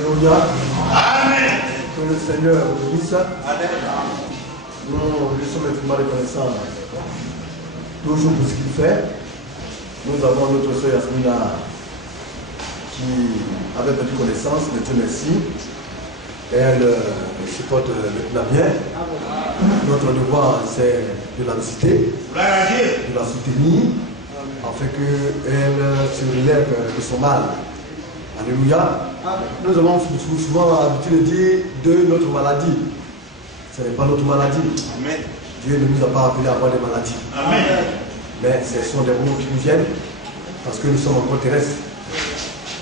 Alléluia. Amen. Que le Seigneur nous bénisse. Nous sommes infiniment reconnaissants toujours pour ce qu'il fait. Nous avons notre soeur Yasmina qui avait perdu connaissance, mais Dieu merci. Elle supporte le bien. Notre devoir, c'est de la visiter, de la soutenir, afin qu'elle se relève de son mal. Alléluia. Nous avons souvent l'habitude de dire de notre maladie. Ce n'est pas notre maladie. Amen. Dieu ne nous a pas appelés à avoir des maladies. Amen. Mais ce sont des mots qui nous viennent parce que nous sommes encore terrestres.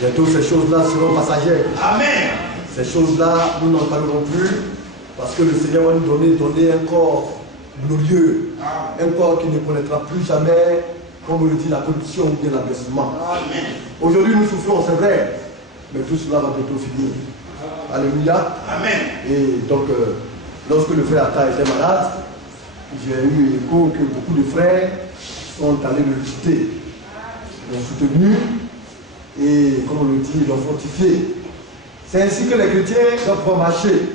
Bientôt, ces choses-là seront passagères. Amen. Ces choses-là, nous n'en parlerons plus parce que le Seigneur va nous donner un corps glorieux. Amen. Un corps qui ne connaîtra plus jamais, comme le dit, la corruption ou bien l'abaissement. Aujourd'hui, nous souffrons, c'est vrai, mais tout cela va bientôt finir. Alléluia. Amen. Et donc, lorsque le frère Atta était malade, j'ai eu écho que beaucoup de frères sont allés le visiter. Ils l'ont soutenu et, comme on le dit, ils l'ont fortifié. C'est ainsi que les chrétiens doivent pouvoir marcher.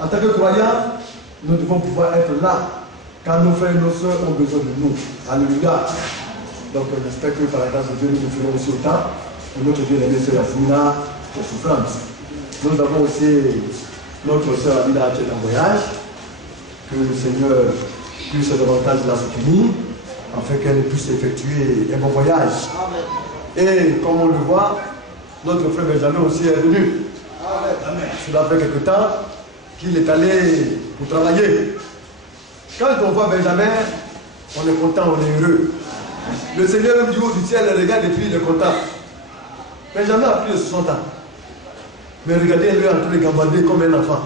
En tant que croyants, nous devons pouvoir être là quand nos frères et nos soeurs ont besoin de nous. Alléluia. Donc j'espère que par la grâce de Dieu, nous le ferons aussi autant pour notre bien-aimée sœur Yasmina de souffrance. Nous avons aussi notre sœur Amina qui est en voyage. Que le Seigneur puisse davantage la soutenir afin qu'elle puisse effectuer un bon voyage. Amen. Et comme on le voit, notre frère Benjamin aussi est venu. Amen. Cela fait quelque temps qu'il est allé pour travailler. Quand on voit Benjamin, on est content, on est heureux. Le Seigneur même du haut du ciel le regarde et puis il est content. Benjamin a plus de 60 ans. Mais regardez-le en train de gambader comme un enfant.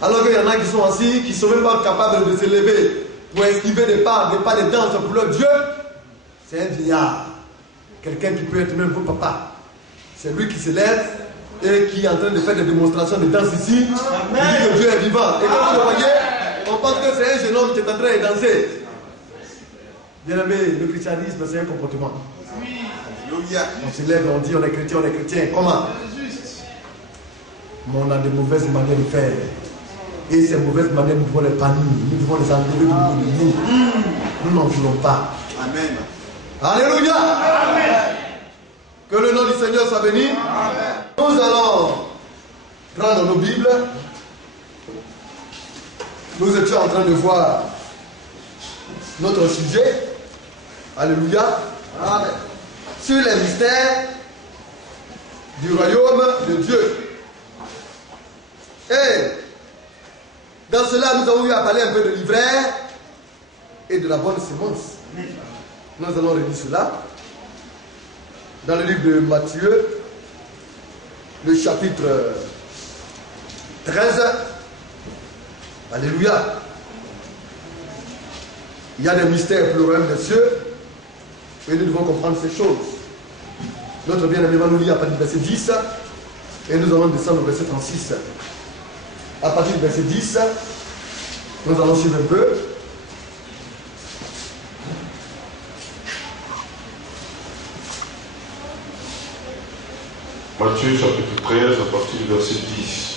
Alors qu'il y en a qui sont assis, qui ne sont même pas capables de se lever pour esquiver des pas de danse pour leur Dieu. C'est un vieillard. Quelqu'un qui peut être même votre papa. C'est lui qui se lève et qui est en train de faire des démonstrations de danse ici. Amen. Il dit que Dieu est vivant. Et quand vous le voyez, on pense que c'est un jeune homme qui est en train de danser. Bien aimé, le christianisme, c'est un comportement. Oui. On se lève, on dit on est chrétien. Comment? Mais on a de mauvaises manières de faire. Et ces mauvaises manières, nous devons les bannir. Nous devons les enlever de nous. Nous n'en voulons pas. Amen. Alléluia. Amen. Que le nom du Seigneur soit béni. Amen. Nous allons prendre nos Bibles. Nous étions en train de voir notre sujet. Alléluia. Amen. Sur les mystères du royaume de Dieu. Et dans cela, nous avons eu à parler un peu de l'ivraie et de la bonne semence. Nous allons relire cela dans le livre de Matthieu, le chapitre 13. Alléluia. Il y a des mystères pour le royaume des cieux et nous devons comprendre ces choses. Notre bien-aimé va nous lire à partir du verset 10 et nous allons descendre au verset 36. À partir du verset 10, nous allons suivre un peu. Matthieu chapitre 13 à partir du verset 10.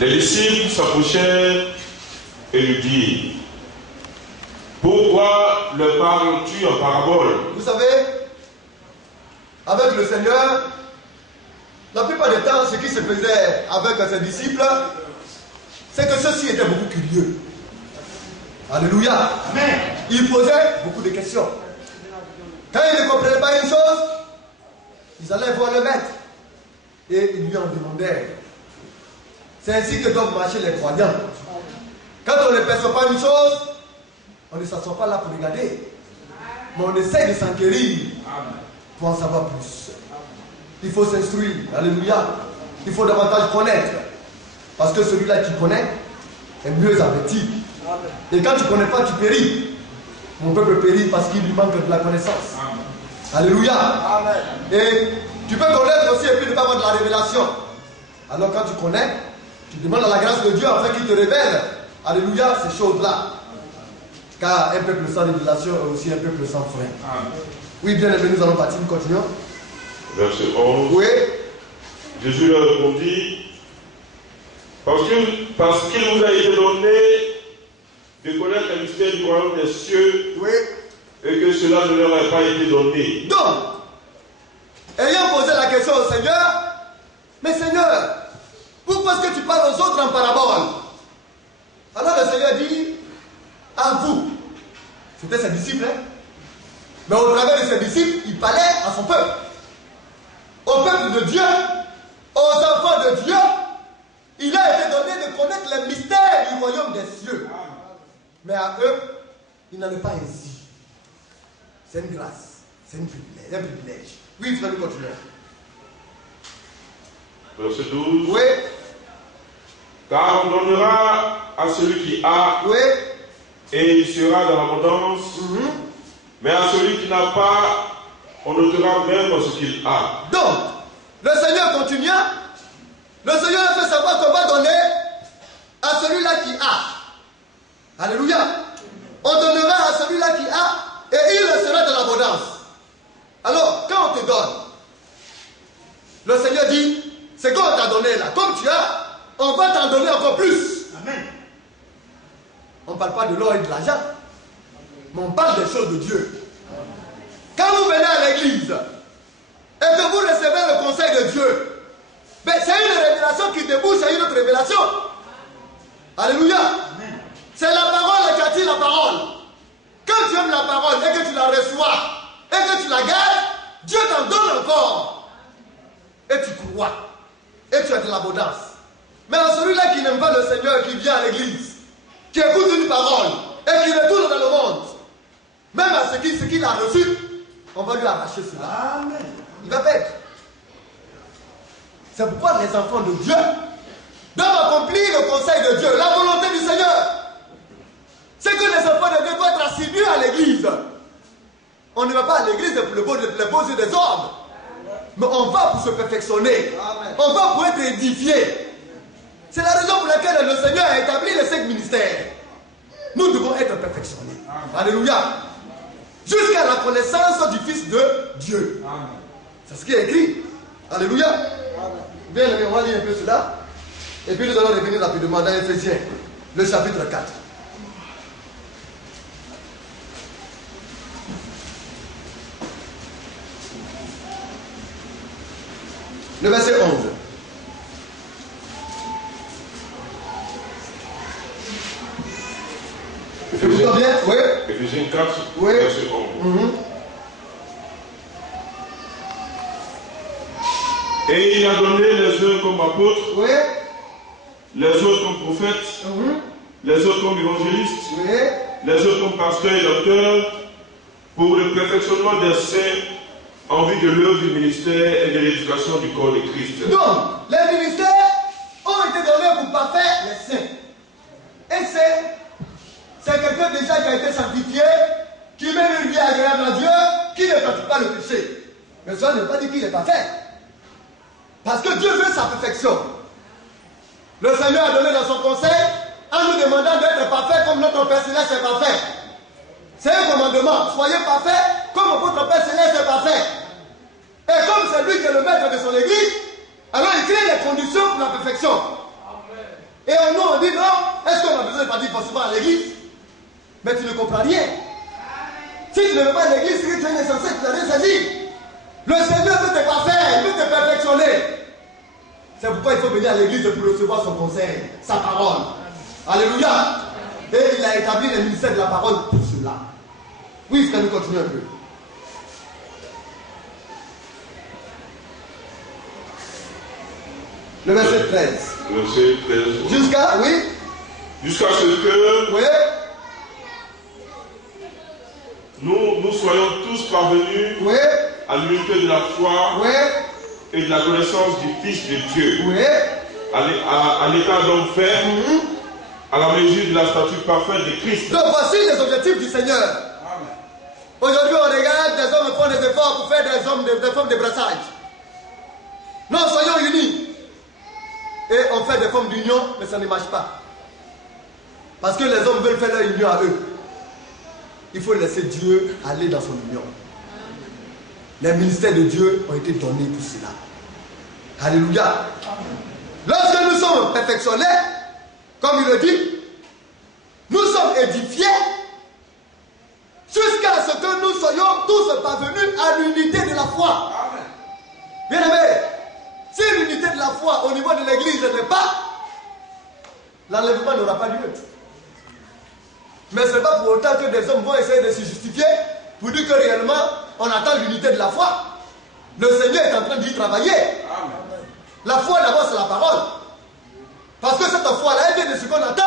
Les disciples s'approchèrent et lui dirent: pourquoi leur parles-tu en parabole? Vous savez, avec le Seigneur, la plupart du temps, ce qui se faisait avec ses disciples, c'est que ceux-ci étaient beaucoup curieux. Alléluia. Amen. Ils posaient beaucoup de questions. Quand ils ne comprenaient pas une chose, ils allaient voir le maître et ils lui en demandèrent. C'est ainsi que doivent marcher les croyants. Quand on ne perçoit pas une chose, on ne s'assoit pas là pour regarder. Mais on essaie de s'enquérir pour en savoir plus. Il faut s'instruire. Alléluia. Il faut davantage connaître. Parce que celui-là qui connaît est mieux averti. Et quand tu ne connais pas, tu péris. Mon peuple périt parce qu'il lui manque de la connaissance. Amen. Alléluia. Amen. Et tu peux connaître aussi et puis ne pas avoir de la révélation. Alors quand tu connais, tu demandes à la grâce de Dieu afin qu'il te révèle. Alléluia, ces choses-là. Car un peuple sans révélation est aussi un peuple sans frein. Amen. Oui, bien aimé, nous allons partir, nous continuons. verset 11. Oui. Jésus leur répondit, parce qu'il vous a été donné de connaître le mystère du royaume des cieux, Oui. et que cela ne leur a pas été donné. Donc, ayant posé la question au Seigneur, mais Seigneur, pourquoi est-ce que tu parles aux autres en parabole? Alors le Seigneur dit, à vous, c'était ses disciples, hein? Mais au travers de ses disciples, il parlait à son peuple. Au peuple de Dieu, aux enfants de Dieu, il a été donné de connaître les mystères du royaume des cieux. Mais à eux, il n'en est pas ainsi. C'est une grâce, c'est un privilège. Oui, frère, nous continuons. Verset 12. Oui, Car on donnera à celui qui a, oui. et il sera dans l'abondance. Mais à celui qui n'a pas, on notera même ce qu'il a. Donc, le Seigneur continua. Le Seigneur a fait savoir qu'on va donner à celui-là qui a. Alléluia. On donnera à celui-là qui a et il sera dans l'abondance. Alors, quand on te donne, le Seigneur dit, c'est qu'on t'a donné là. Comme tu as, on va t'en donner encore plus. Amen. On ne parle pas de l'or et de l'argent, mais on parle des choses de Dieu. Quand vous venez à l'église et que vous recevez le conseil de Dieu, ben c'est une révélation qui débouche à une autre révélation. Alléluia. C'est la parole qui attire la parole. Quand tu aimes la parole et que tu la reçois et que tu la gardes, Dieu t'en donne encore. Et tu crois. Et tu as de l'abondance. Mais à celui-là qui n'aime pas le Seigneur, qui vient à l'église, qui écoute une parole et qui retourne dans le monde, même à ce qu'il a reçu, on va lui arracher cela. Amen. Il va perdre. C'est pourquoi les enfants de Dieu doivent accomplir le conseil de Dieu, la volonté du Seigneur. C'est que les enfants de Dieu doivent être assidus à l'église. On ne va pas à l'église pour les beaux yeux des hommes. Mais on va pour se perfectionner. Amen. On va pour être édifié. C'est la raison pour laquelle le Seigneur a établi les 5 ministères. Nous devons être perfectionnés. Amen. Alléluia. Jusqu'à la connaissance du Fils de Dieu. Amen. C'est ce qui est écrit. Alléluia. Amen. Bien, on va lire un peu cela. Et puis nous allons revenir rapidement dans Éphésiens, le chapitre 4. Le verset 11. Éphésiens, bien? Oui. Éphésiens 4, oui. Verset 11. Et il a donné les uns comme apôtres, oui. Les autres comme prophètes, les autres comme évangélistes, oui. Les autres comme pasteurs et docteurs, pour le perfectionnement des saints, en vue de l'œuvre du ministère et de l'éducation du corps de Christ. Donc, les ministères ont été donnés pour parfaire les saints. Et c'est quelqu'un déjà qui a été sanctifié, qui mène une vie agréable à Dieu, qui ne pratique pas le péché. Mais ça ne veut pas dire qu'il est parfait. Parce que Dieu veut sa perfection. Le Seigneur a donné dans son conseil en nous demandant d'être parfait comme notre Père Céleste est parfait. C'est un commandement. Soyez parfait comme votre Père Céleste est parfait. Et comme c'est lui qui est le maître de son église, alors il crée les conditions pour la perfection. Amen. Et nous on dit non, est-ce qu'on a besoin de partir forcément à l'église? Mais tu ne comprends rien. Si tu ne veux pas à l'église, c'est que tu es insensé, tu n'as rien saisi. Le Seigneur veut te parfaire, il veut te perfectionner. C'est pourquoi il faut venir à l'église pour recevoir son conseil, sa parole. Alléluia. Et il a établi le ministère de la parole pour cela. Oui, frère, nous continuons un peu. Le verset 13. Verset 13. Jusqu'à, oui. Jusqu'à ce que oui. nous soyons tous parvenus oui. à l'unité de la foi oui. et de la connaissance du Fils de Dieu. Oui. À l'état d'homme fait, à la mesure de la stature parfaite de Christ. Donc voici les objectifs du Seigneur. Aujourd'hui, on regarde des hommes font des efforts pour faire des formes de brassage. Non, soyons unis. Et on fait des formes d'union, mais ça ne marche pas. Parce que les hommes veulent faire leur union à eux. Il faut laisser Dieu aller dans son union. Les ministères de Dieu ont été donnés pour cela. Alléluia. Lorsque nous sommes perfectionnés, comme il le dit, nous sommes édifiés jusqu'à ce que nous soyons tous parvenus à l'unité de la foi. Bien aimé, si l'unité de la foi au niveau de l'église n'est pas, l'enlèvement n'aura pas lieu. Mais ce n'est pas pour autant que des hommes vont essayer de se justifier pour dire que réellement on attend l'unité de la foi. Le Seigneur est en train d'y travailler. La foi d'abord c'est la parole. Parce que cette foi-là, elle vient de ce qu'on attend.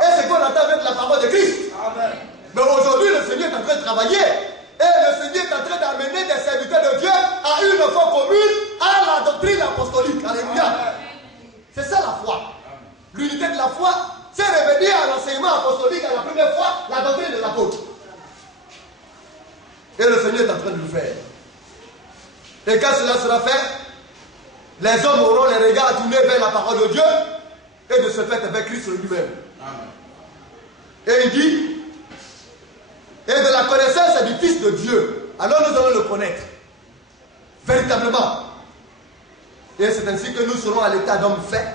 Et ce qu'on attend avec la parole de Christ. Mais aujourd'hui, le Seigneur est en train de travailler. Et le Seigneur est en train d'amener des serviteurs de Dieu à une foi commune, à la doctrine apostolique. Alléluia. C'est ça la foi. L'unité de la foi, c'est revenir à l'enseignement apostolique à la première fois, la doctrine de l'apôtre. Et le Seigneur est en train de le faire. Et quand cela sera fait, les hommes auront les regards tournés vers la parole de Dieu et de ce fait avec Christ lui-même. Et il dit, et de la connaissance du Fils de Dieu, alors nous allons le connaître véritablement. Et c'est ainsi que nous serons à l'état d'homme fait,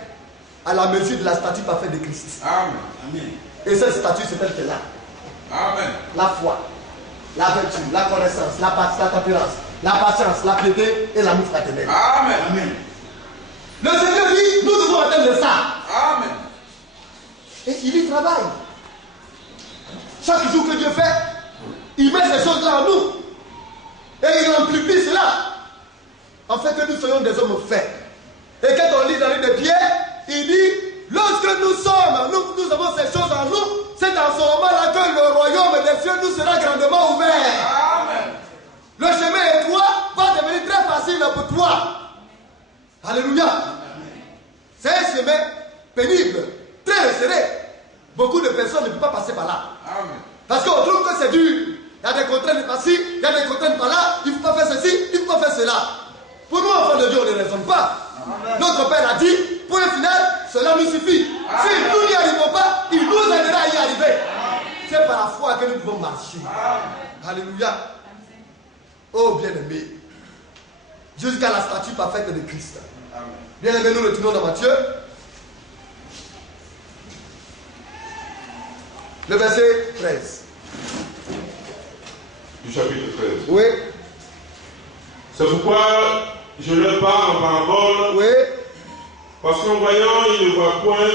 à la mesure de la statue parfaite de Christ. Amen. Et cette statue, c'est elle qui est là. Amen. La foi, la vertu, la connaissance, la tempérance, la patience, la piété et l'amour fraternel. Amen. Amen. Le Seigneur dit, nous devons atteindre ça. Amen. Et il y travaille. Chaque jour que Dieu fait, il met ces choses-là en nous. Et il amplifie cela. En fait que nous soyons des hommes faits. Et quand on lit dans les Pierre, il dit, lorsque nous sommes, nous avons ces choses en nous, c'est dans ce moment-là que le royaume des cieux nous sera grandement ouvert. Amen. Le chemin étroit va devenir très facile pour toi. Alléluia. C'est un chemin pénible, très serré. Beaucoup de personnes ne peuvent pas passer par là. Amen. Parce qu'on trouve que c'est dur. Il y a des contraintes par-ci, il y a des contraintes par-là. Il ne faut pas faire ceci, il ne faut pas faire cela. Pour nous, enfants de Dieu, on ne raisonne pas. Amen. Notre Père a dit, point final, cela nous suffit. Amen. Si nous n'y arrivons pas, il nous aidera à y arriver. C'est par la foi que nous devons marcher. Amen. Alléluia. Oh bien-aimé. Jusqu'à la statue parfaite de Christ. Bien-aimé, nous retournons dans Matthieu. Le verset 13. Du chapitre 13. Oui. C'est pourquoi je leur parle en parabole. Oui. Parce qu'en voyant, ils ne voient point.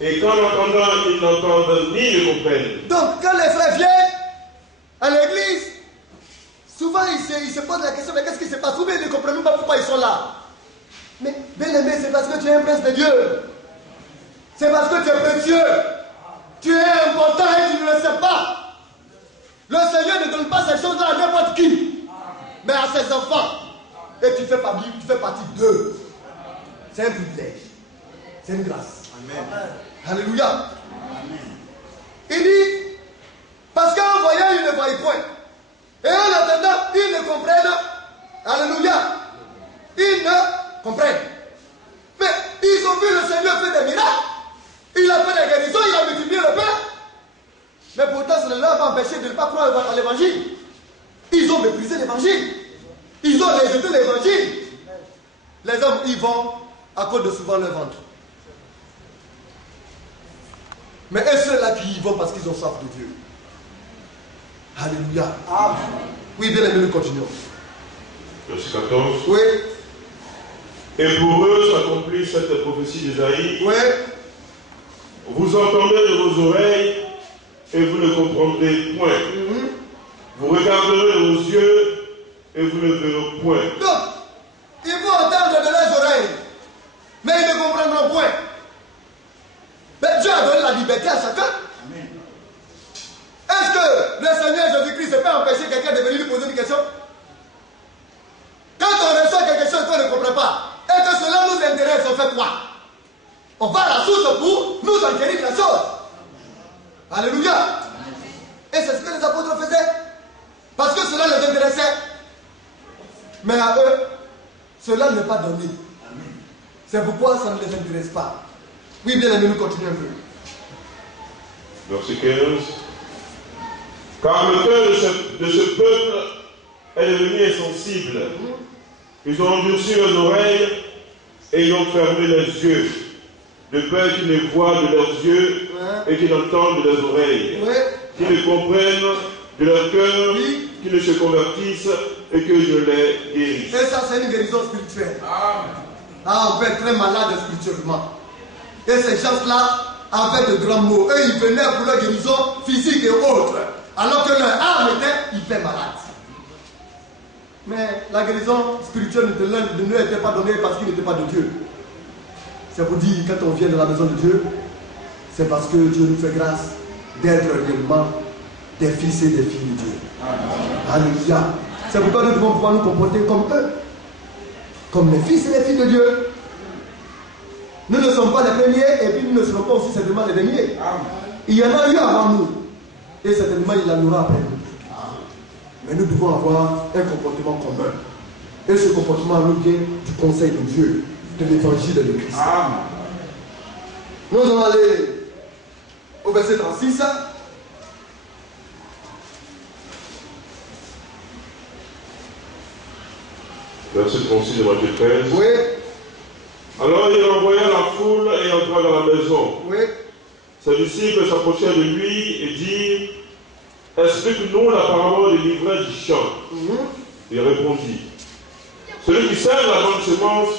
Et qu'en entendant, ils n'entendent ni ne comprennent. Donc, quand les frères viennent à l'église, souvent ils se posent la question, mais qu'est-ce qui se passe? Ou bien ils ne comprennent pas pourquoi ils sont là. Mais bien aimé, c'est parce que tu es un prince de Dieu. C'est parce que tu es précieux. Tu es important et tu ne le sais pas. Le Seigneur ne donne pas ces choses-là à n'importe qui, mais à ses enfants. Et tu fais partie d'eux. C'est un privilège. C'est une grâce. Amen. Alléluia. Amen. Il dit, parce qu'en voyant, ils ne voient point. Et en attendant, ils ne comprennent. Alléluia. Ils ne comprennent. Mais ils ont vu le Seigneur faire des miracles. Il a fait des guérisons, il a multiplié le pain. Mais pourtant, ça ne leur a pas empêché de ne pas croire à l'évangile. Ils ont méprisé l'évangile. Ils ont rejeté l'évangile. Les hommes y vont à cause de souvent leur ventre. Mais est-ce ceux-là qui y vont parce qu'ils ont soif de Dieu? Alléluia. Amen. Oui, bien aimé, nous continuons. Verset 14. Oui. Et pour eux s'accomplit cette prophétie d'Ésaïe. Oui. Vous entendez de vos oreilles et vous ne comprendrez point. Vous regarderez vos yeux et vous ne verrez point. Donc, ils vont entendre de leurs oreilles, mais ils ne comprendront point. Mais Dieu a donné la liberté à chacun. Amen. Est-ce que le Seigneur Jésus-Christ ne peut empêcher quelqu'un de venir lui poser une question? Quand on reçoit quelque chose qu'on ne comprend pas, et que cela nous intéresse, on fait quoi? On va à la source pour nous enquérir la chose. Alléluia. Et c'est ce que les apôtres faisaient. Parce que cela les intéressait. Mais à eux, cela n'est pas donné. C'est pourquoi ça ne les intéresse pas. Oui, bien aimé, nous continuons un peu. Verset 15. Car le cœur de ce peuple est devenu insensible. Ils ont endurci leurs oreilles et ils ont fermé leurs yeux, de peur qu'ils ne voient de leurs yeux et qu'ils n'entendent de leurs oreilles, qu'ils ne comprennent de leur cœur, qu'ils ne se convertissent et que je les guérisse. Et ça, c'est une guérison spirituelle. Ah, on peut être très malade spirituellement. Et ces gens-là avaient de grands mots. Eux, ils venaient pour leur guérison physique et autres. Alors que leur âme était hyper malade. Mais la guérison spirituelle ne lui était pas donnée parce qu'il n'était pas de Dieu. C'est pour dire, quand on vient de la maison de Dieu, c'est parce que Dieu nous fait grâce d'être réellement des fils et des filles de Dieu. Alléluia. C'est pourquoi nous devons pouvoir nous comporter comme eux. Comme les fils et les filles de Dieu. Nous ne sommes pas les premiers et puis nous ne serons pas aussi certainement les derniers. Il y en a eu avant nous. Et certainement il en aura après nous. Mais nous devons avoir un comportement commun. Et ce comportement nous vient du conseil de Dieu, de l'évangile de Christ. Nous allons aller au verset 36. Verset 36 de Matthieu 13. Oui. Alors il envoya la foule et entra dans la maison. Oui. Ses disciples s'approchèrent de lui et dirent: explique-nous la parole de l'ivraie du champ. Il répondit: celui qui sème la bonne semence,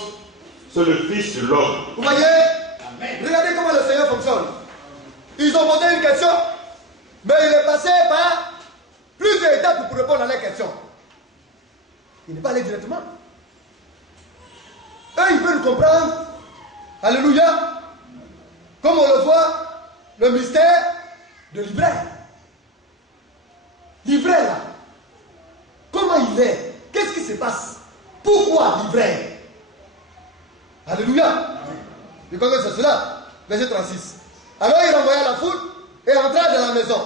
c'est le Fils de l'homme. Vous voyez? Regardez comment le Seigneur fonctionne. Ils ont posé une question, mais il est passé par plusieurs étapes pour répondre à la question. Il n'est pas allé directement. Eux, ils peuvent le comprendre. Alléluia. Comme on le voit, le mystère de l'ivraie. L'ivraie là, comment il est? Qu'est-ce qui se passe? Pourquoi l'ivraie? Alléluia. Et comment c'est cela? Verset 36. Alors il envoya la foule et entra dans la maison.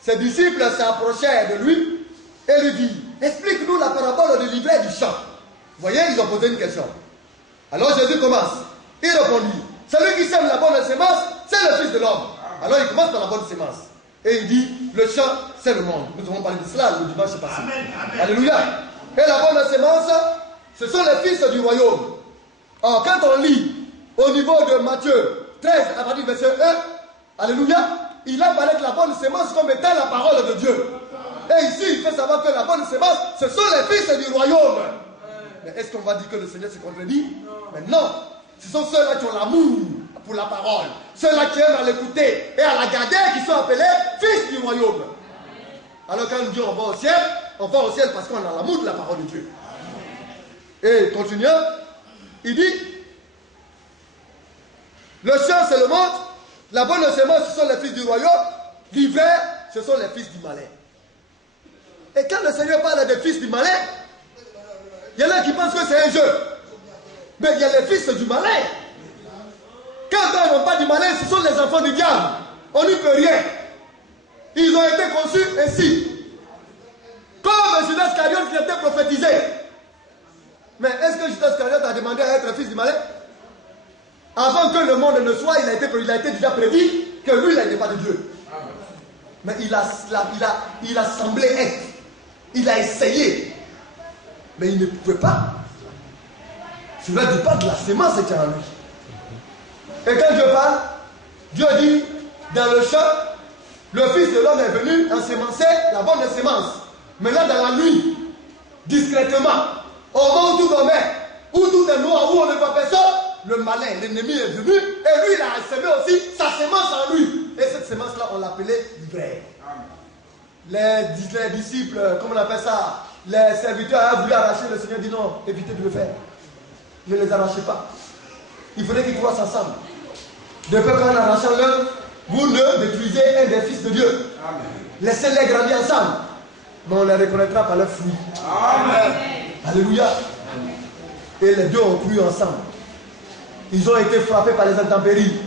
Ses disciples s'approchèrent de lui et lui dirent: explique-nous la parabole de l'ivraie du champ. Vous voyez, ils ont posé une question. Alors Jésus commence. Il répondit: celui qui sème la bonne semence, c'est le Fils de l'homme. Alors il commence par la bonne semence. Et il dit: le champ, c'est le monde. Nous avons parlé de cela le dimanche passé. Alléluia. Et la bonne semence, ce sont les fils du royaume. Alors quand on lit au niveau de Matthieu 13 à partir du verset 1, alléluia, il a parlé de la bonne semence comme étant la parole de Dieu. Et ici, il fait savoir que la bonne semence, ce sont les fils du royaume. Mais est-ce qu'on va dire que le Seigneur se contredit? Mais non. Ce sont ceux-là qui ont l'amour pour la parole. Ceux-là qui aiment à l'écouter et à la garder, qui sont appelés fils du royaume. Alors quand nous disons on va au ciel parce qu'on a l'amour de la parole de Dieu. Et continuant, il dit: le champ c'est le monde, la bonne semence ce sont les fils du royaume, l'ivraie ce sont les fils du malin. Et quand le Seigneur parle des fils du malin, il y en a qui pensent que c'est un jeu. Mais il y a les fils du malin. Quand ils n'ont pas du malin, ce sont les enfants du diable. On n'y peut rien. Ils ont été conçus ainsi. Comme Judas Iscariote qui était prophétisé. Mais est-ce que Judas Iscariote a demandé à être fils du malin? Avant que le monde ne soit, il a été déjà prédit que lui, il n'était pas de Dieu. Mais il a semblé être. Il a essayé. Mais il ne pouvait pas. Cela ne dit pas de la semence qui est en lui. Et quand Dieu parle, Dieu dit, dans le champ, le Fils de l'homme est venu ensemencer la bonne semence. Maintenant dans la nuit, discrètement, au moment où tout dormait, où tout est noir, où on ne voit personne, le malin, l'ennemi est venu, et lui il a semé aussi sa semence en lui. Et cette semence-là, on l'appelait l'ivraie. Les disciples, comment on appelle ça, les serviteurs ont voulu arracher, le Seigneur dit non, évitez de le faire. Ne les arrachez pas. Il faudrait qu'ils croissent ensemble. De peur qu'en arrachant l'un, vous ne détruisez un des fils de Dieu. Laissez-les grandir ensemble. Mais on les reconnaîtra par leurs fruits. Amen. Alléluia. Et les deux ont cru ensemble. Ils ont été frappés par les intempéries.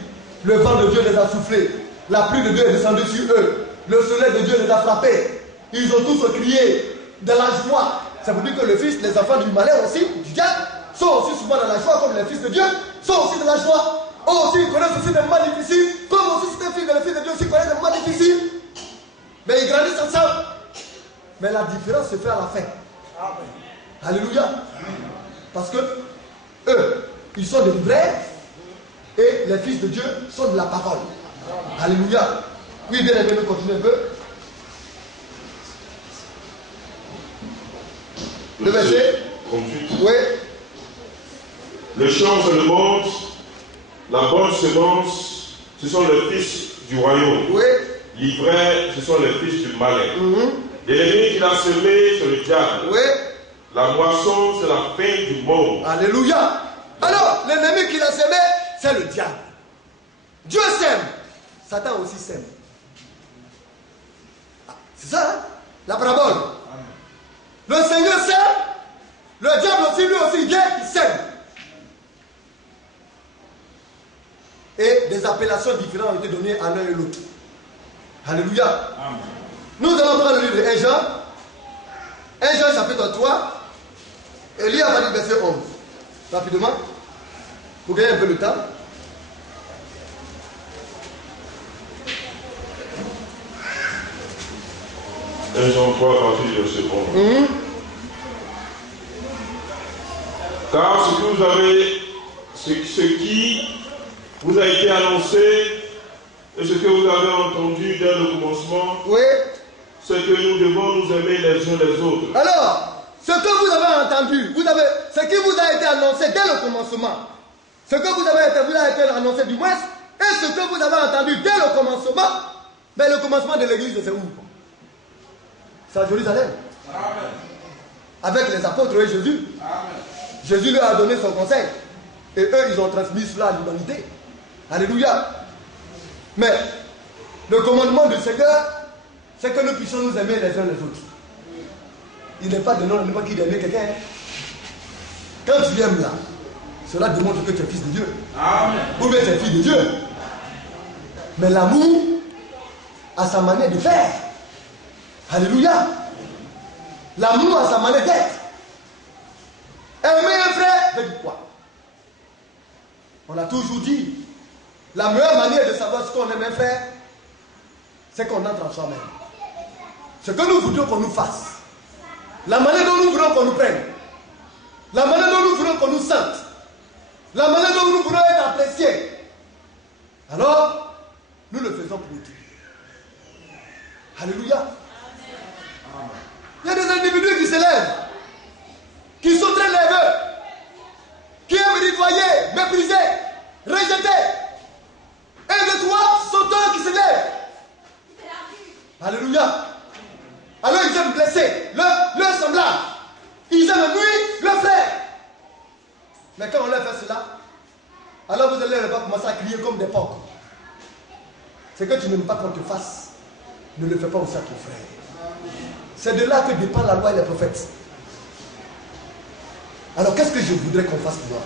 Le vent de Dieu les a soufflés. La pluie de Dieu est descendue sur eux. Le soleil de Dieu les a frappés. Ils ont tous crié de la joie. Ça veut dire que le fils, les enfants du malin aussi, du diable, sont aussi souvent dans la joie, comme les fils de Dieu sont aussi dans la joie. Eux aussi, ils connaissent aussi des moments difficiles, comme aussi ces fils de Dieu aussi connaissent des moments difficiles. Mais ils grandissent ensemble. Mais la différence se fait à la fin. Alléluia. Parce que eux, ils sont des vrais et les fils de Dieu sont de la parole. Alléluia. Oui, bien aimé, nous continuons un peu. Le verset 38. Oui. Le champ se le monte, la bonne semence, ce sont les fils du royaume. Oui. L'ivraie, ce sont les fils du malin. L'ennemi qui l'a semé, c'est le diable. Oui. La moisson, c'est la fin du monde. Alléluia. Alors, l'ennemi qui l'a semé, c'est le diable. Dieu sème. Satan aussi sème. C'est ça, hein? La parabole. Le Seigneur sème. Le diable aussi, lui aussi, vient, il sème. Et des appellations différentes ont été données à l'un et l'autre. Alléluia. Amen. Nous allons prendre le livre de 1 Jean. 1 Jean chapitre 3. Et lire à partir du verset 11. Rapidement. Pour gagner un peu le temps. Jean 3 à partir du verset 11. Car ce que vous avez, ce qui vous a été annoncé et ce que vous avez entendu dès le commencement, oui, c'est que nous devons nous aimer les uns les autres. Alors, ce que vous avez entendu, ce qui vous a été annoncé dès le commencement, ce que vous a été annoncé du moins, et ce que vous avez entendu dès le commencement, mais le commencement de l'église, c'est où? C'est à Jérusalem. Amen. Avec les apôtres et Jésus. Amen. Jésus leur a donné son conseil. Et eux, ils ont transmis cela à l'humanité. Alléluia. Mais le commandement du Seigneur, c'est que nous puissions nous aimer les uns les autres. Il n'est pas de nom, il n'est pas qui d'aimer quelqu'un. Quand tu aimes là, cela démontre que tu es fils de Dieu. Amen. Ou bien tu es fille de Dieu. Mais l'amour a sa manière de faire. Alléluia. L'amour a sa manière d'être. Aimer un frère veut dire quoi? On a toujours dit, la meilleure manière de savoir ce qu'on aime un frère, c'est qu'on entre en soi-même. Ce que nous voudrions qu'on nous fasse, la manière dont nous voulons qu'on nous prenne, la manière dont nous voulons qu'on nous sente, la manière dont nous voulons être appréciés, alors nous le faisons pour Dieu. Alléluia. Il y a des individus qui s'élèvent, qui sont très nerveux, qui aiment nettoyer, mépriser, rejeter. Et de toi, son temps qui s'élève. Alléluia. Alors ils aiment blesser leur semblable. Ils aiment nuire leur frère. Mais quand on leur fait cela, alors vous allez pas commencer à crier comme des porcs. C'est que tu n'aimes pas qu'on te fasse. Ne le fais pas aussi à ton frère. C'est de là que dépend la loi et les prophètes. Alors qu'est-ce que je voudrais qu'on fasse pour moi?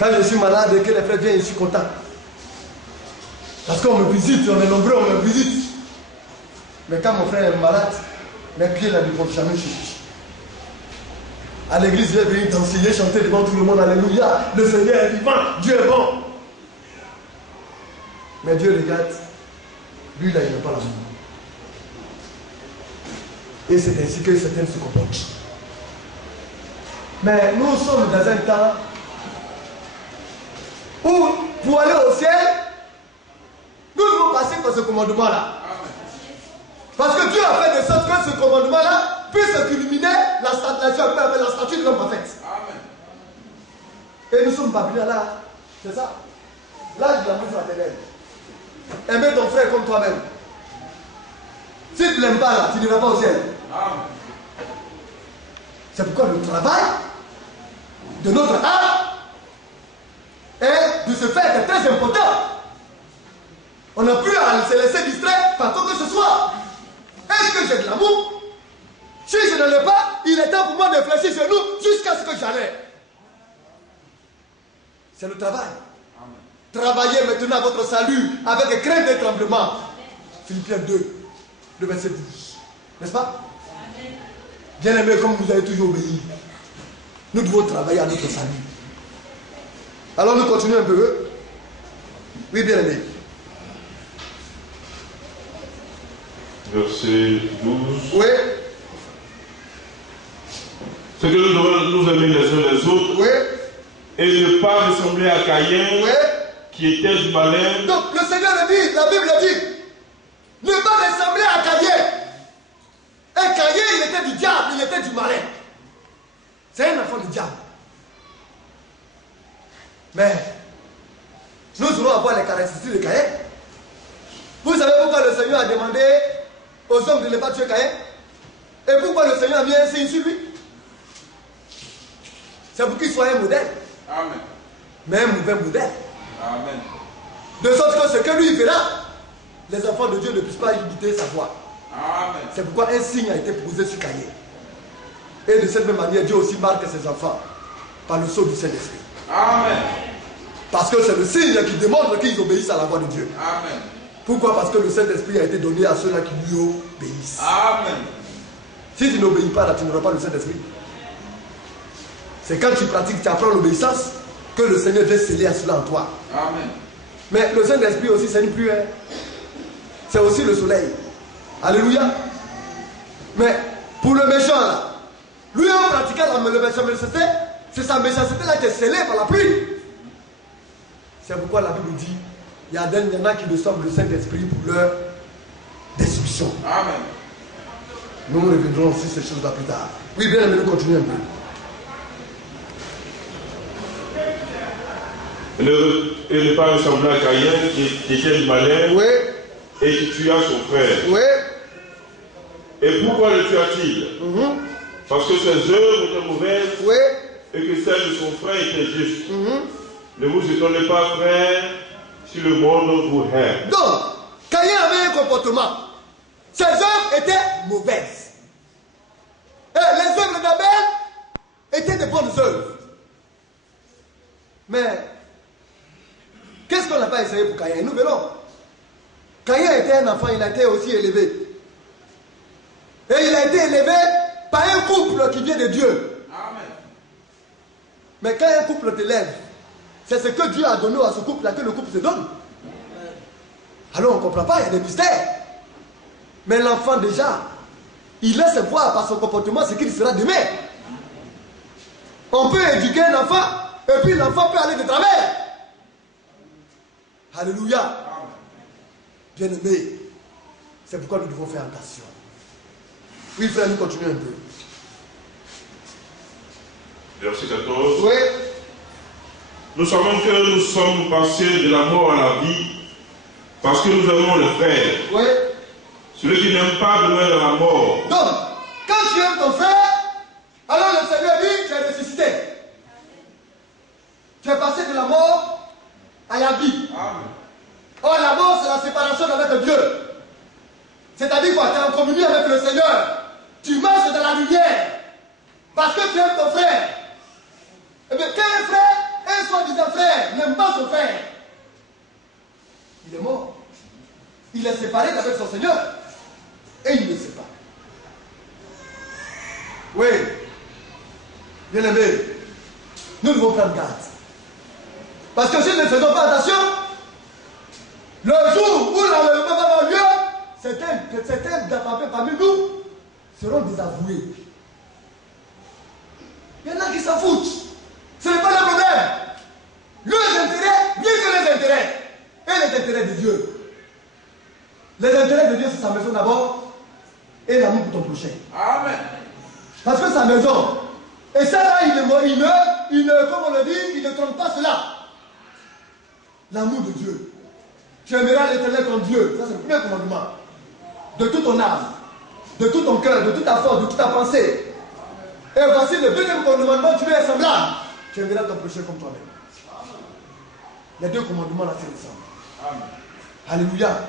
Quand je suis malade et que les frères viennent, je suis content. Parce qu'on me visite, on est nombreux, on me visite. Mais quand mon frère est malade, mes pieds là ne vont jamais chez lui. À l'église, il est venu danser, chanter devant tout le monde, alléluia. Le Seigneur est vivant, Dieu est bon. Mais Dieu regarde, lui là, il n'a pas l'amour. Et c'est ainsi que certains se comportent. Mais nous sommes dans un temps où, pour aller au ciel, nous devons passer par ce commandement-là. Parce que Dieu a fait de sorte que ce commandement-là puisse illuminer la statue de l'homme parfait. Et nous sommes parvenus là. C'est ça. L'âge de l'amour fraternel. Aimer ton frère comme toi-même. Si tu ne l'aimes pas là, tu n'iras pas au ciel. C'est pourquoi le travail de notre âme est de se faire est très important. On n'a plus à se laisser distraire par quoi que ce soit. Est-ce que j'ai de l'amour? Si je n'en ai pas, il est temps pour moi de réfléchir sur nous jusqu'à ce que j'en ai. C'est le travail. Travaillez maintenant votre salut avec crainte et tremblement. Philippiens 2, le verset 12. N'est-ce pas? Bien aimé, comme vous avez toujours obéi, nous devons travailler à notre salut. Alors nous continuons un peu. Oui, bien aimé. Verset 12. Oui. c'est que nous devons nous aimer les uns les autres. Oui. Et ne pas ressembler à Caïn, Oui. qui était du malin. Donc le Seigneur le dit, la Bible le dit, ne pas ressembler à Caïn. Et Caïn, il était du diable, il était du malin. C'est un enfant du diable. Mais nous allons avoir les caractéristiques de Caïn. Vous savez pourquoi le Seigneur a demandé aux hommes de ne pas tuer Caïn? Et pourquoi le Seigneur a mis un signe sur lui? C'est pour qu'il soit un modèle. Amen. Mais un mauvais modèle. Amen. De sorte que ce que lui verra, les enfants de Dieu ne puissent pas imiter sa voix. Amen. C'est pourquoi un signe a été posé sur Caïn. Et de cette même manière, Dieu aussi marque ses enfants par le sceau du Saint-Esprit. Amen. Parce que c'est le signe qui démontre qu'ils obéissent à la voix de Dieu. Amen. Pourquoi? Parce que le Saint-Esprit a été donné à ceux-là qui lui obéissent. Amen. Si tu n'obéis pas, là, tu n'auras pas le Saint-Esprit. C'est quand tu pratiques, tu apprends l'obéissance, que le Seigneur vient sceller à cela en toi. Amen. Mais le Saint-Esprit aussi, c'est une pluie. C'est aussi le soleil. Alléluia. Mais pour le méchant, là, lui, en pratiquant le méchanceté, c'est sa méchanceté là qui est scellée par la pluie. C'est pourquoi la Bible dit, il y en a qui reçoivent le Saint-Esprit pour leur destruction. Amen. Nous reviendrons sur ces choses là plus tard. Oui, bien aimé, nous continuons un peu. Et ne pas ressembler à Caïn, qui était du malin, Oui. et qui tua son frère. Oui. Et pourquoi le tua-t-il? Parce que ses œuvres étaient mauvaises, Oui. et que celles de son frère étaient justes. Ne vous étonnez pas, frère, si le monde vous hait. Donc, Caïn avait un comportement. Ses œuvres étaient mauvaises. Et les œuvres d'Abel étaient de bonnes œuvres. Mais, qu'est-ce qu'on n'a pas essayé pour Caïn? Nous verrons. Caïn était un enfant, il a été aussi élevé. Et il a été élevé par un couple qui vient de Dieu. Amen. Mais quand un couple t'élève, c'est ce que Dieu a donné à ce couple-là que le couple se donne. Alors on ne comprend pas, il y a des mystères. Mais l'enfant déjà, il laisse voir par son comportement ce qu'il sera demain. On peut éduquer un enfant et puis l'enfant peut aller de travers. Alléluia. Bien aimé, c'est pourquoi nous devons faire attention. Oui frère, nous continuons un peu. Verset 14. Oui. Nous savons que nous sommes passés de la mort à la vie parce que nous avons le frère. Oui. Celui qui n'aime pas demeure dans la mort. Donc, quand tu aimes ton frère, alors le Seigneur dit, tu es ressuscité. Tu es passé de la mort à la vie. Amen. Or, la mort, c'est la séparation avec Dieu. C'est-à-dire quoi? Tu es en communion avec le Seigneur. Tu marches dans la lumière. Parce que tu aimes ton frère. Eh bien, quand un frère, un soi-disant frère, n'aime pas son frère, il est mort. Il est séparé d'avec son Seigneur. Et il ne sait pas. Oui. Bien aimé, nous devons prendre garde. Parce que si nous ne faisons pas attention, le jour où l'enlèvement va avoir lieu, certains parmi nous seront désavoués. Il y en a qui s'en foutent. Ce n'est pas le problème. Leurs intérêts, mieux que les intérêts. Et les intérêts de Dieu. Les intérêts de Dieu, c'est sa maison d'abord. Et l'amour pour ton prochain. Amen. Parce que sa maison. Et ça là, comme on le dit, il ne trompe pas cela. L'amour de Dieu. Tu aimeras l'Éternel ton Dieu. Ça c'est le premier commandement. De toute ton âme, de tout ton cœur, de toute ta force, de toute ta pensée. Et voici le deuxième commandement, tu lui es semblable. Tu aimeras ton prochain comme toi-même. Les deux commandements là, c'est ensemble. Alléluia.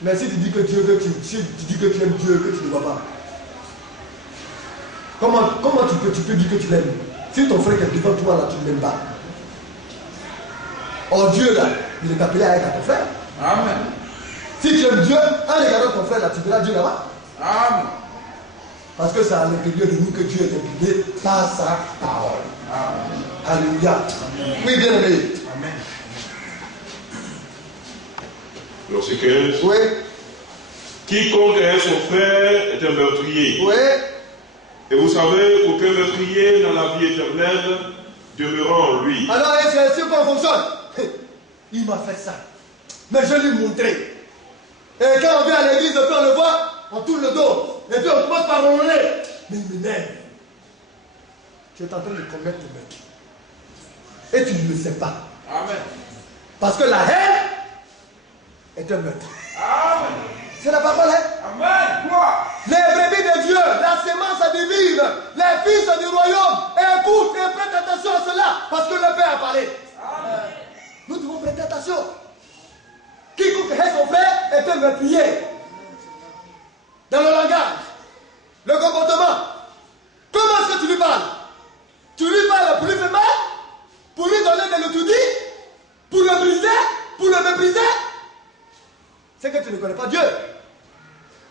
Mais si tu dis que Dieu, si tu dis que tu aimes Dieu, que tu ne vois pas. Comment tu peux dire que tu l'aimes? Si ton frère qui est devant toi là, tu ne l'aimes pas. Or Dieu là, il est appelé à être à ton frère. Amen. Si tu aimes Dieu, en regardant ton frère là, tu verras Dieu là-bas. Amen. Parce que c'est à l'intérieur de nous que Dieu est imprimé par sa parole. Amen. Alléluia. Oui, bien aimé. Amen. Verset 15. Oui. Quiconque est son frère est un meurtrier. Oui. Et vous savez qu'aucun meurtrier dans la vie éternelle demeurera en lui. Alors, c'est ainsi qu'on fonctionne. Il m'a fait ça. Mais je lui ai montré. Et quand on vient à l'église, on le voit, on tourne le dos. Et puis on commence par ronronner. Mais il m'énerve. Tu es en train de commettre le meurtre. Et tu ne le sais pas. Amen. Parce que la haine est un meurtre. Amen. C'est la parole, hein? Amen. Quoi? Les brebis de Dieu, la sémence divine, les fils du royaume, écoute et prête attention à cela, parce que le Père a parlé. Amen. Nous devons prêter attention. Quiconque hait son frère est un meurtrier. Dans le langage, le comportement. Comment est-ce que tu lui parles? Tu lui parles pour lui faire mal? Pour lui donner de l'étourdie? Pour le briser? Pour le mépriser? C'est que tu ne connais pas Dieu.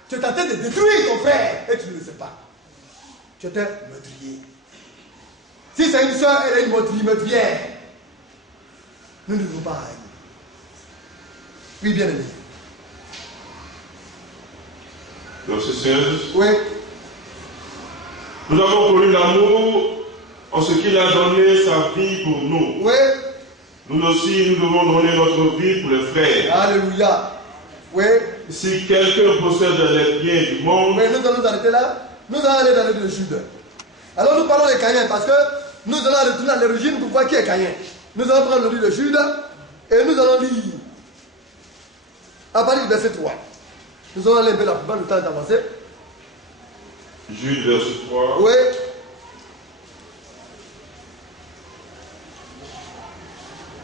Tu es en train de détruire ton frère et tu ne le sais pas. Tu es un meurtrier. Si c'est une soeur, elle est une meurtrière. Nous ne devons pas haïr. Oui, bien aimé. Verset 16. Oui. Nous avons connu l'amour en ce qu'il a donné sa vie pour nous. Oui. Nous aussi, nous devons donner notre vie pour les frères. Alléluia. Oui. Si quelqu'un possède les biens du monde, Oui, nous allons nous arrêter là. Nous allons aller dans le livre de Jude. Alors nous parlons des Caïens parce que nous allons retourner à l'origine pour voir qui est Caïn. Nous allons prendre le livre de Jude et nous allons lire à partir du verset 3. Nous allons aller un peu la plus bas, le temps d'avancer. Jude verset 3. Oui.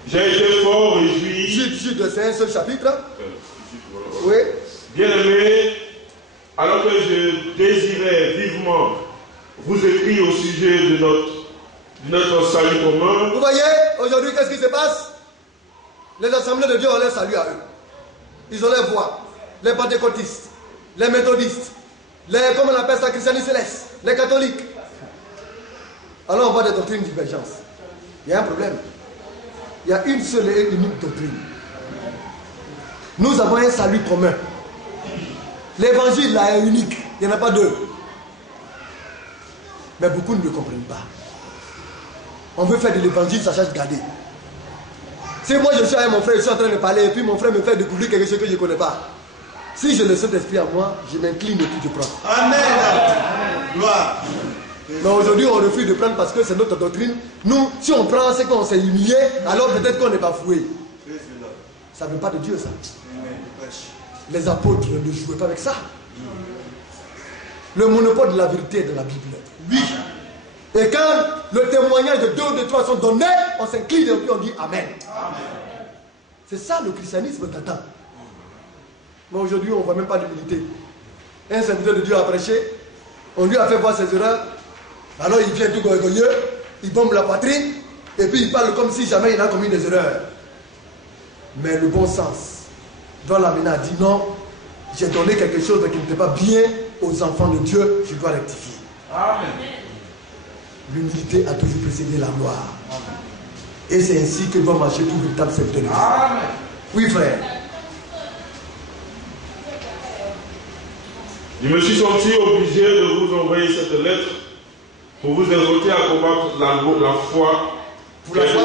J'ai été fort réjoui. Jude, c'est un seul chapitre. Voilà. Oui. Bien-aimés, alors que je désirais vivement vous écrire au sujet de notre salut commun. Vous voyez, aujourd'hui, qu'est-ce qui se passe? Les assemblées de Dieu ont leur salut à eux. Ils ont leur voix. Les pentecôtistes, les méthodistes, comment on appelle ça, christianistes célestes, les catholiques. Alors on voit des doctrines divergentes. Il y a un problème. Il y a une seule et unique doctrine. Nous avons un salut commun. L'évangile là est unique. Il n'y en a pas deux. Mais beaucoup ne le comprennent pas. On veut faire de l'évangile, ça cherche garder. Si moi je suis avec mon frère, je suis en train de parler, et puis mon frère me fait découvrir quelque chose que je ne connais pas. Si je le Saint-Esprit à moi, je m'incline et puis je prends. Amen. Gloire. Mais aujourd'hui, on refuse de prendre parce que c'est notre doctrine. Nous, si on prend, c'est qu'on s'est humilié, alors peut-être qu'on n'est pas foué. Ça ne veut pas de Dieu, ça. Les apôtres ne jouaient pas avec ça. Le monopole de la vérité est dans la Bible. Oui. Et quand le témoignage de 2 ou de 3 sont donnés, on s'incline et puis on dit Amen. C'est ça le christianisme t'attend. Mais aujourd'hui, on ne voit même pas d'humilité. Un serviteur de Dieu a prêché, on lui a fait voir ses erreurs, alors il vient tout orgueilleux, il bombe la poitrine, et puis il parle comme si jamais il a commis des erreurs. Mais le bon sens doit l'amener à dire non, j'ai donné quelque chose qui n'était pas bien aux enfants de Dieu, je dois rectifier. Amen. L'humilité a toujours précédé la gloire. Et c'est ainsi que doit marcher tout véritable serviteur de Dieu. Amen. Oui, frère. Je me suis senti obligé de vous envoyer cette lettre pour vous exhorter à combattre la foi. Pour la foi,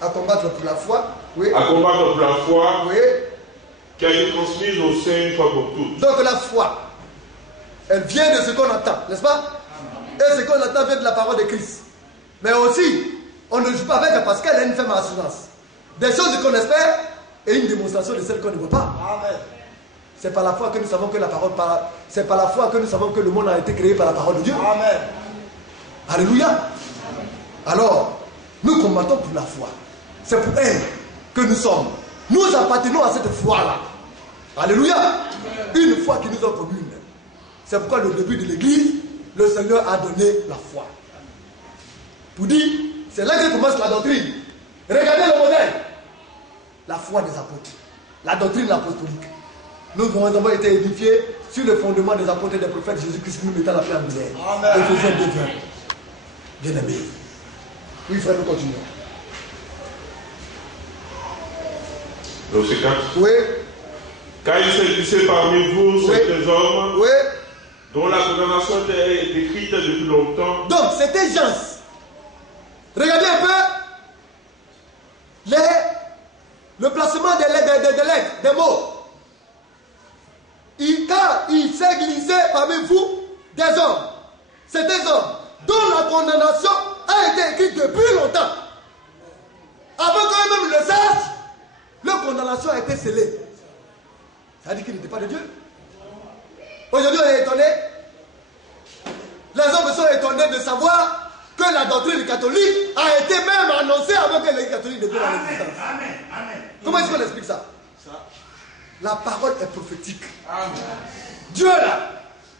à combattre pour la foi. Oui. À combattre pour la foi Oui. qui a été transmise au sein une fois pour toutes. Donc la foi, elle vient de ce qu'on attend, n'est-ce pas? Et ce qu'on attend vient de la parole de Christ. Mais aussi, on ne joue pas avec elle parce qu'elle a une ferme assurance. Des choses qu'on espère et une démonstration de celles qu'on ne voit pas. Amen. C'est par la foi que nous savons que la parole parle. C'est par la foi que nous savons que le monde a été créé par la parole de Dieu. Amen. Alléluia. Alors, nous combattons pour la foi. C'est pour elle que nous sommes. Nous appartenons à cette foi-là. Alléluia. Une foi qui nous est commune. C'est pourquoi le début de l'église, le Seigneur a donné la foi. Pour dire, c'est là que commence la doctrine. Regardez le modèle. La foi des apôtres. La doctrine apostolique. Nous avons été édifiés sur le fondement des apôtres et des prophètes Jésus-Christ nous mettant la pierre angulaire. Éphésiens 2:20. Bien aimé. Oui, frère, nous continuons. Verset 4. Oui. Car il s'est glissé parmi vous certains hommes Oui. dont la condamnation était écrite depuis longtemps. Donc, c'était Jean. Regardez un peu le placement des lettres, des mots. Car il s'est glissé parmi vous des hommes. C'est des hommes dont la condamnation a été écrite depuis longtemps. Avant qu'eux-mêmes le sachent, leur condamnation a été scellée. Ça veut dire qu'ils n'étaient pas de Dieu. Aujourd'hui, on est étonné. Les hommes sont étonnés de savoir que la doctrine catholique a été même annoncée avant que les catholiques ne viennent à l'existence. Comment est-ce qu'on explique ça? La parole est prophétique. Amen. Dieu là,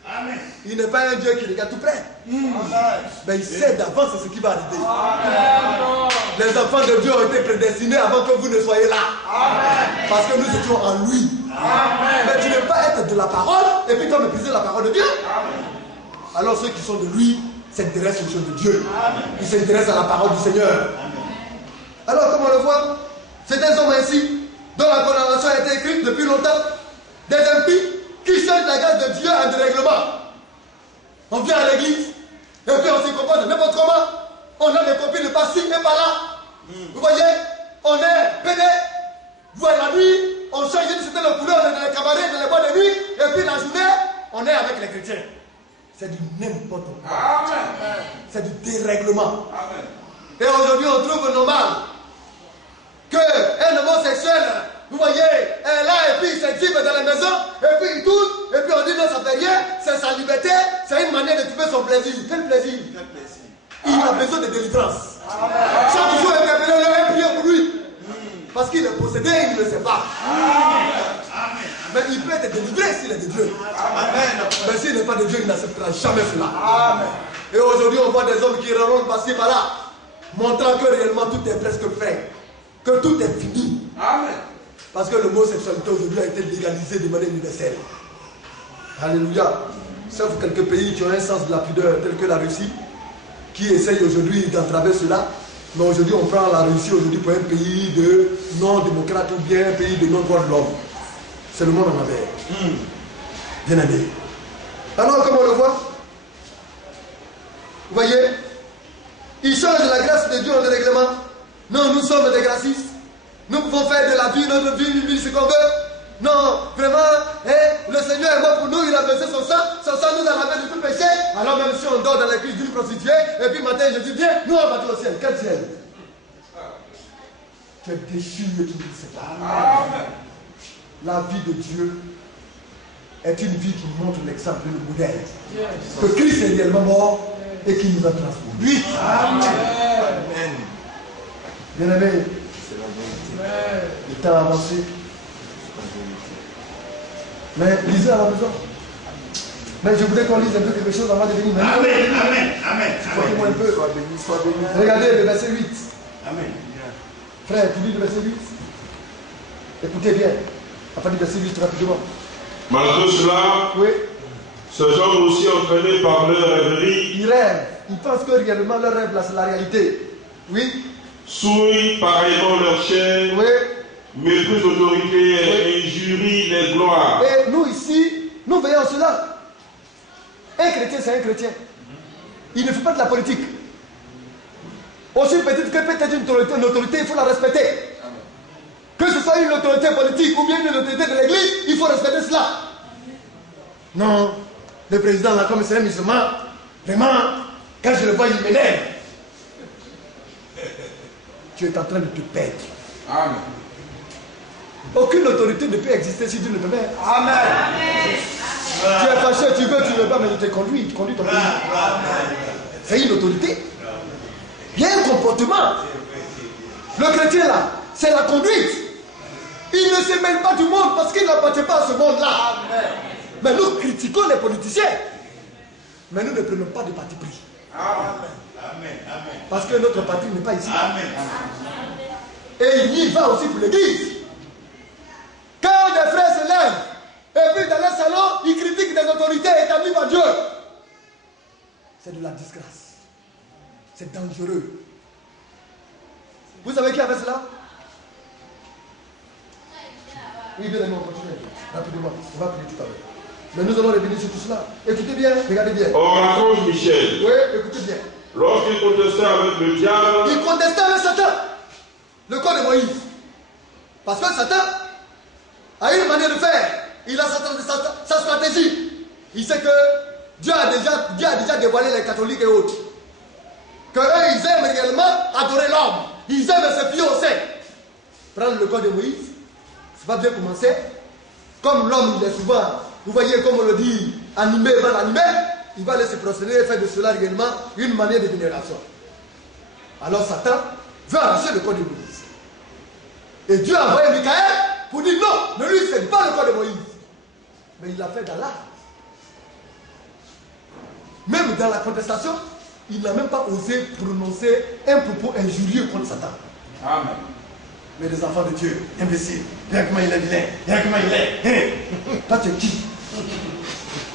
amen. Il n'est pas un Dieu qui regarde tout près. Mais il sait d'avance ce qui va arriver. Amen. Les enfants de Dieu ont été prédestinés avant que vous ne soyez là. Amen. Parce que nous étions en lui. Amen. Mais tu ne peux pas être de la parole et puis toi mépriser la parole de Dieu. Amen. Alors ceux qui sont de lui s'intéressent aux choses de Dieu. Amen. Ils s'intéressent à la parole du Seigneur. Amen. Alors comme on le voit, c'est des hommes ainsi dont la condamnation a été écrite depuis longtemps, des impies qui cherchent la grâce de Dieu en dérèglement. On vient à l'église, et puis on se comporte n'importe comment, on a des copines de par-ci et par-là. Vous voyez, on est pédé, vous voyez la nuit, on change de certaines couleurs dans les cabarets, dans les boîtes de nuit, et puis la journée, on est avec les chrétiens. C'est du n'importe quoi. Amen. C'est du dérèglement. Amen. Et aujourd'hui, on trouve normal qu'un homosexuel, vous voyez, est là et puis il s'exhibe dans la maison, et puis il tourne, et puis on dit non, ça fait rien, c'est sa liberté, c'est une manière de trouver son plaisir. Quel plaisir? Quel plaisir? Il a besoin de délivrance. Amen. Chaque jour, interpellé et prier pour lui. Parce qu'il est possédé, il ne le sait pas. Amen. Mais il peut être délivré s'il est de Dieu. Amen. Mais s'il n'est pas de Dieu, il n'acceptera jamais cela. Amen. Et aujourd'hui, on voit des hommes qui rentrent par-ci par-là, montrant que réellement tout est presque fait. Que tout est fini. Amen. Parce que l'homosexualité aujourd'hui a été légalisée de manière universelle. Alléluia. Sauf quelques pays qui ont un sens de la pudeur, tel que la Russie, qui essayent aujourd'hui d'entraver cela. Mais aujourd'hui, on prend la Russie aujourd'hui pour un pays de non-démocrate ou bien un pays de non-droit de l'homme. C'est le monde en envers. Bien aimé. Alors, comme on le voit, vous voyez, il change la grâce de Dieu en dérèglement. Non, nous sommes des gracistes. Nous pouvons faire de la vie, notre vie, ce qu'on veut. Non, vraiment, le Seigneur est mort pour nous, il a versé son sang nous a lavé de tout péché. Alors même si on dort dans l'église d'une prostituée, et puis matin Jésus vient, nous on va au ciel. Quel ciel? Tu es déchu et tu ne le sais pas. La vie de Dieu est une vie qui montre l'exemple, le modèle. Que Christ est réellement mort et qui nous a transformés. Amen. Bien aimé, le temps a avancé. Mais lisez à la maison. Mais je voudrais qu'on lise un peu quelque chose avant de venir. Amen. Supportez-moi un peu. Regardez le verset 8. Amen. Frère, tu lis le verset 8. Écoutez bien. Enfin, du verset 8 rapidement. Malgré cela, oui, ces hommes aussi entraînés par leur rêverie. Ils rêvent. Ils pensent que réellement leur rêve, là, c'est la réalité. Oui. Souillent pareillement leur chair. Oui. Méprisent l'autorité et injurient les gloires. Et nous ici, nous veillons cela. Un chrétien, c'est un chrétien. Il ne fait pas de la politique. Aussi petite que peut-être une autorité, il faut la respecter. Que ce soit une autorité politique ou bien une autorité de l'église, il faut respecter cela. Non, le président là, comme c'est un musulman, vraiment, quand je le vois, il m'énerve. Tu es en train de te perdre. Amen. Aucune autorité ne peut exister si Dieu ne te met. Amen. Amen. Tu es fâché, tu veux, tu ne veux pas, mais il te conduit, tu conduis ton pays. C'est une autorité. Il y a un comportement. Le chrétien là, c'est la conduite. Il ne se mêle pas du monde parce qu'il n'appartient pas à ce monde-là. Mais nous critiquons les politiciens. Mais nous ne prenons pas de parti pris. Amen. Parce que notre parti n'est pas ici. Amen. Et il y va aussi pour l'église. Quand des frères se lèvent, et puis dans le salon, ils critiquent des autorités établies par Dieu. C'est de la disgrâce. C'est dangereux. Vous savez qui a fait cela? Oui, bien aimé, on continue. Rapidement. On va prier tout à l'heure. Mais nous allons revenir sur tout cela. Écoutez bien, regardez bien. Or, l'archange Michel, Oui, écoutez bien. lorsqu'il contestait avec le diable, Il contestait avec Satan, le corps de Moïse. Parce que Satan a une manière de faire. Il a sa stratégie. Il sait que Dieu a déjà dévoilé les catholiques et autres. Que eux, ils aiment réellement adorer l'homme. Ils aiment se fier au sein. Prendre le corps de Moïse, c'est pas bien commencé. Comme l'homme, il est souvent, vous voyez comme on le dit, animé, mal animé, il va aller se prosterner et faire de cela réellement une manière de vénération. Alors Satan veut arracher le corps de Moïse. Et Dieu a envoyé Michael pour dire non, ne lui cède pas le corps de Moïse. Mais il l'a fait dans l'art. Même dans la contestation, il n'a même pas osé prononcer un propos injurieux contre Satan. Amen. Mais les enfants de Dieu, imbéciles, regarde comment il est vilain, regarde comment il est. Hein? Toi tu es qui?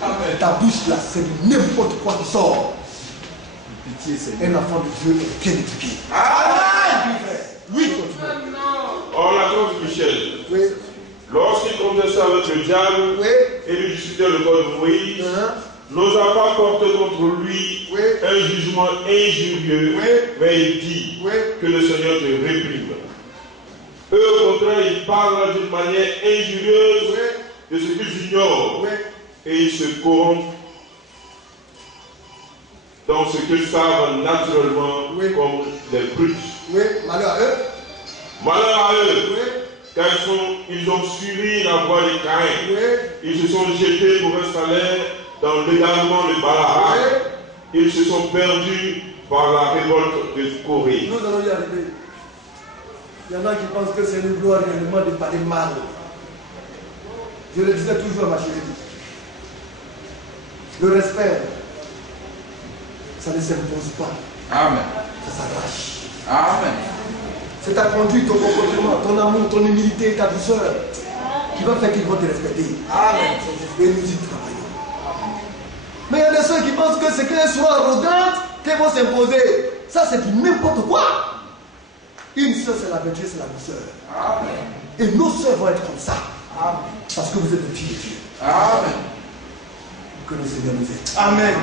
Amen. Ta bouche là, c'est n'importe quoi qui sort. Pitié, c'est un enfant de Dieu est bien éduqué. Amen. Oui, continue. or l'archange Michel, Oui. lorsqu'il contestait avec le diable Oui. et lui disputait le corps de Moïse, Hein? n'osa pas porter contre lui Oui. un jugement injurieux, Oui. mais il dit Oui. que le Seigneur te réprime. Eux, au contraire, ils parlent d'une manière injurieuse de ce qu'ils ignorent Oui. et ils se corrompent dans ce qu'ils savent naturellement Oui. comme des brutes. Oui, malheur à eux. Malheur à eux, Oui. car ils ont suivi la voie de Caïn. Oui. Ils se sont jetés pour un salaire dans l'égarement de Balaam. Ils se sont perdus par la révolte de Corée. Nous allons y arriver. Il y en a qui pensent que c'est une gloire réellement de parler mal. Je le disais toujours à ma chérie. Le respect, ça ne s'impose pas. Amen. Ça s'arrache. Amen. C'est ta conduite, ton comportement, ton amour, ton humilité, ta douceur qui va faire qu'ils vont te respecter. Amen. Et nous y travaillons. Mais il y a des ceux qui pensent que c'est qu'elles soient arrogantes qu'elles vont s'imposer. Ça, c'est du n'importe quoi. Une sœur, c'est la vertu, c'est la douceur. Amen. Et nos sœurs vont être comme ça. Amen. Parce que vous êtes des filles de Dieu. Amen. Que le Seigneur nous aide. Amen.